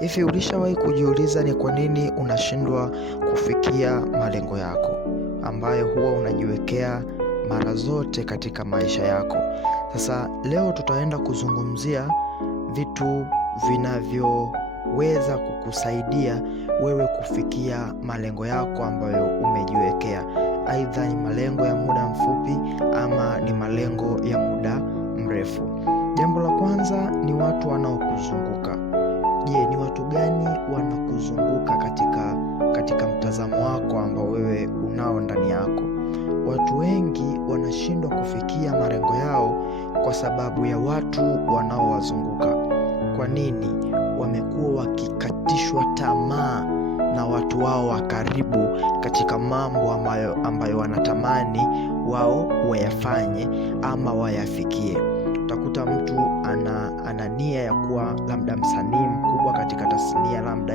Hivi ulishawahi kujiuliza ni kwa nini unashindwa kufikia malengo yako ambayo huwa unajiwekea mara zote katika maisha yako? Sasa leo tutaenda kuzungumzia vitu vinavyoweza kukusaidia wewe kufikia malengo yako ambayo umejiwekea. Aidha ni malengo ya muda mfupi ama ni malengo ya muda mrefu. Jambo la kwanza ni watu wanaokuzunguka. Je, ni watu gani wanakuzunguka katika mtazamo wako ambao wewe unao ndani yako? Watu wengi wanashindwa kufikia malengo yao kwa sababu ya watu wanaowazunguka. Kwa nini? Wamekuwa wakikatishwa tamaa na watu wao wa karibu katika mambo ambayo wanatamani wao wayafanye ama wayafikie. Utakuta mtu ana nia ya kuwa labda msanii mkubwa katika tasnia labda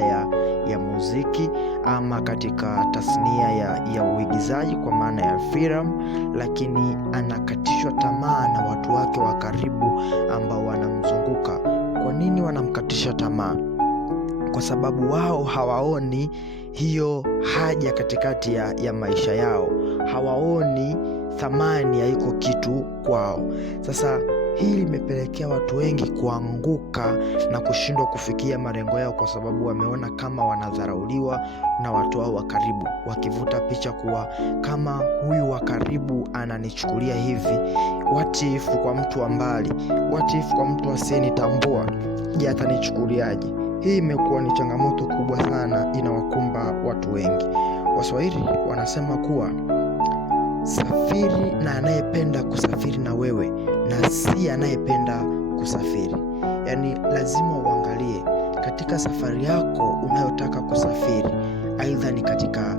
ya muziki ama katika tasnia ya uigizaji kwa maana ya filamu, lakini anakatishwa tamaa na watu wake wa karibu ambao wanamzunguka. Kwa nini wanamkatisha tamaa? Kwa sababu wao hawaoni hiyo haja katikati ya maisha yao, hawaoni thamani ya iko kitu kwao. Sasa hili limepelekea watu wengi kuanguka na kushindwa kufikia malengo yao kwa sababu wameona kama wanadharauliwa na watu wao wa karibu, wakivuta picha kuwa kama huyu wa karibu ananichukulia hivi, what if kwa mtu wa mbali, what if kwa mtu asiyenitambua, je, atanichukuliaje? Hii imekuwa ni changamoto kubwa sana inawakumba watu wengi. Waswahili wanasema kuwa safiri na anayependa kusafiri na wewe na si anayependa kusafiri. Yaani lazima uangalie katika safari yako unayotaka kusafiri, aidha ni katika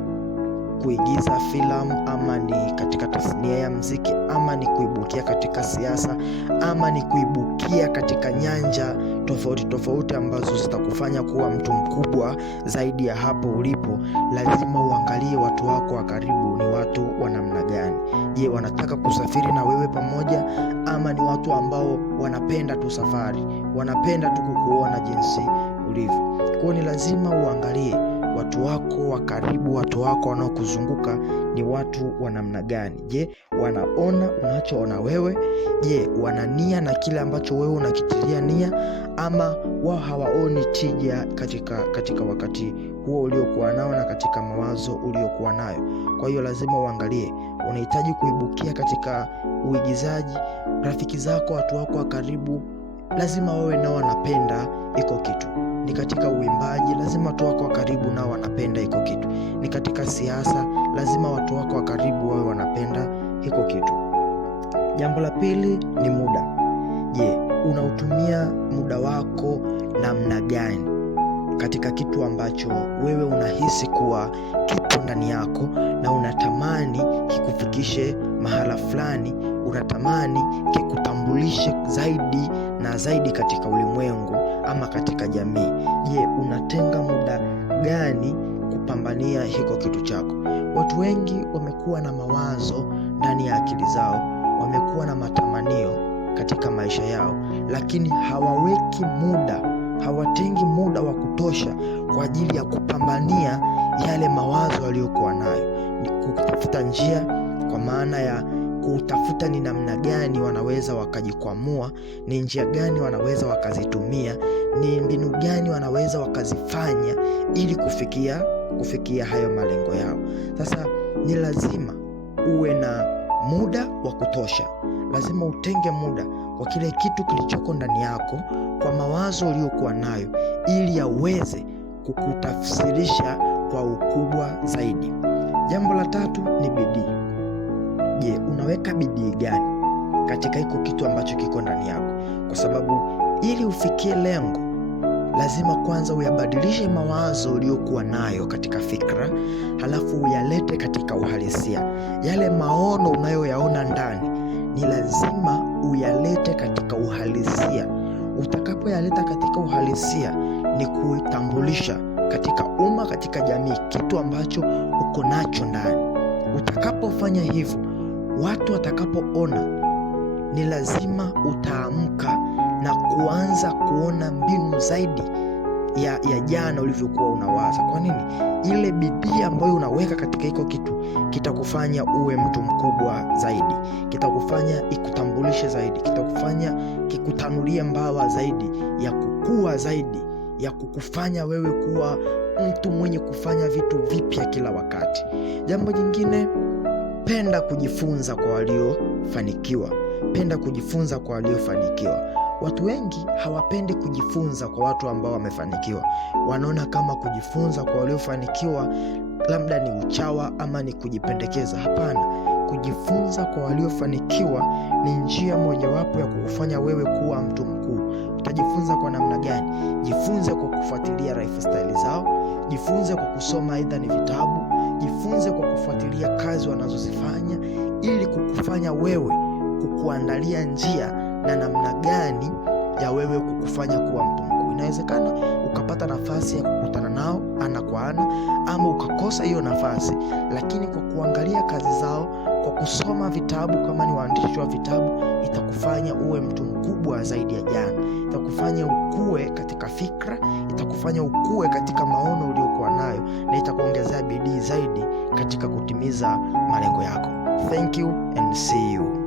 kuigiza filamu ama ni katika tasnia ya muziki ama ni kuibukia katika siasa ama ni kuibukia katika nyanja tofauti ambazo zitakufanya kuwa mtu mkubwa zaidi ya hapo ulipo. Lazima uangalie watu wako wa karibu ni watu wa namna gani. Je, wanataka kusafiri na wewe pamoja ama ni watu ambao wanapenda tu safari, wanapenda tu kukuona jinsi ulivyo? Kwa ni lazima uangalie watu wako wa karibu, watu wako wanaokuzunguka ni watu wa namna gani. Je, wanaona unachoona wewe? Je, wanania na kile ambacho wewe unakitilia nia, ama wao hawaoni tija katika wakati huo uliokuwa nao na katika mawazo uliokuwa nayo? Kwa hiyo lazima uangalie, unahitaji kuibukia katika uigizaji, rafiki zako, watu wako wa karibu lazima wawe nao wanapenda iko kitu. Ni katika uimbaji, lazima watu wako wa karibu nao wanapenda iko kitu. Ni katika siasa, lazima watu wako wa karibu wawe wanapenda iko kitu. Jambo la pili ni muda. Je, unautumia muda wako namna gani katika kitu ambacho wewe unahisi kuwa kipo ndani yako na unatamani kikufikishe mahala fulani, unatamani kikutambulishe zaidi na zaidi katika ulimwengu ama katika jamii? Je, unatenga muda gani kupambania hiko kitu chako? Watu wengi wamekuwa na mawazo ndani ya akili zao, wamekuwa na matamanio katika maisha yao, lakini hawaweki muda, hawatengi muda wa kutosha kwa ajili ya kupambania yale mawazo waliokuwa nayo. Ni kutafuta njia, kwa maana ya kutafuta ni namna gani wanaweza wakajikwamua, ni njia gani wanaweza wakazitumia, ni mbinu gani wanaweza wakazifanya ili kufikia hayo malengo yao. Sasa ni lazima uwe na muda wa kutosha. Lazima utenge muda kwa kile kitu kilichoko ndani yako, kwa mawazo uliokuwa nayo, ili yaweze kukutafsirisha kwa ukubwa zaidi. Jambo la tatu ni bidii. Je, unaweka bidii gani katika hiko kitu ambacho kiko ndani yako? Kwa sababu ili ufikie lengo, lazima kwanza uyabadilishe mawazo uliokuwa nayo katika fikra, halafu uyalete katika uhalisia. Yale maono unayoyaona ndani ni lazima uyalete katika uhalisia. Utakapoyaleta katika uhalisia, ni kuitambulisha katika umma, katika jamii, kitu ambacho uko nacho ndani. Utakapofanya hivyo, watu watakapoona, ni lazima utaamka na kuanza kuona mbinu zaidi ya jana ulivyokuwa unawaza. Kwa nini? Ile bidii ambayo unaweka katika hiko kitu kitakufanya uwe mtu mkubwa zaidi, kitakufanya ikutambulishe zaidi, kitakufanya kikutanulie mbawa zaidi, ya kukua zaidi, ya kukufanya wewe kuwa mtu mwenye kufanya vitu vipya kila wakati. Jambo jingine, penda kujifunza kwa waliofanikiwa. Penda kujifunza kwa waliofanikiwa. Watu wengi hawapendi kujifunza kwa watu ambao wamefanikiwa. Wanaona kama kujifunza kwa waliofanikiwa labda ni uchawa ama ni kujipendekeza. Hapana, kujifunza kwa waliofanikiwa ni njia mojawapo ya kukufanya wewe kuwa mtu mkuu. Utajifunza kwa namna gani? Jifunze kwa kufuatilia lifestyle zao, jifunze kwa kusoma aidha ni vitabu, jifunze kwa kufuatilia kazi wanazozifanya, ili kukufanya wewe, kukuandalia njia na namna gani ya wewe kukufanya kuwa mtu mkuu. Inawezekana ukapata nafasi ya kukutana nao ana kwa ana, ama ukakosa hiyo nafasi, lakini kwa kuangalia kazi zao, kwa kusoma vitabu kama ni waandishi wa vitabu, itakufanya uwe mtu mkubwa zaidi ya jana. Itakufanya ukue katika fikra, itakufanya ukue katika maono uliokuwa nayo, na itakuongezea bidii zaidi katika kutimiza malengo yako. Thank you and see you.